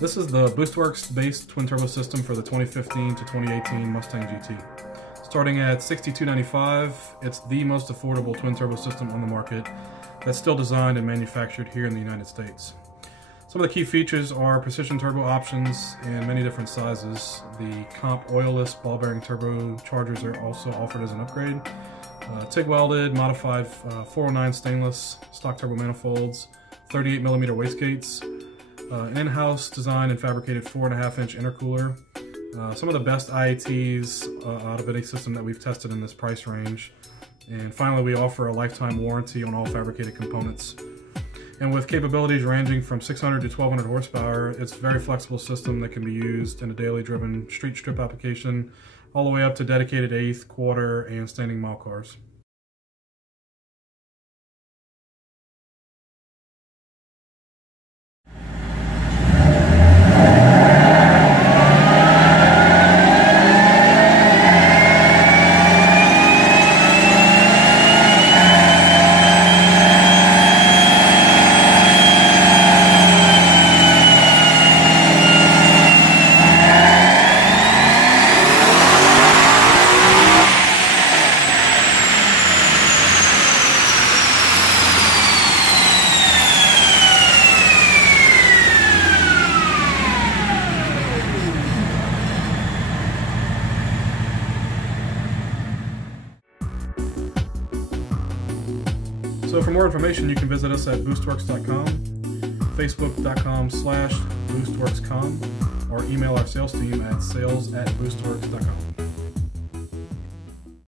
This is the BoostWorks-based twin-turbo system for the 2015 to 2018 Mustang GT. Starting at $62.95, it's the most affordable twin-turbo system on the market that's still designed and manufactured here in the United States. Some of the key features are precision turbo options in many different sizes. The comp oilless ball bearing turbochargers are also offered as an upgrade. TIG welded, modified 409 stainless stock turbo manifolds, 38mm wastegates, an in-house designed and fabricated 4.5-inch intercooler. Some of the best IATs out of any system that we've tested in this price range. And finally, we offer a lifetime warranty on all fabricated components. And with capabilities ranging from 600 to 1200 horsepower, it's a very flexible system that can be used in a daily driven street strip application, all the way up to dedicated eighth, quarter, and standing mile cars. So for more information, you can visit us at boostworks.com, facebook.com/boostworkscom, or email our sales team at sales@boostworks.com.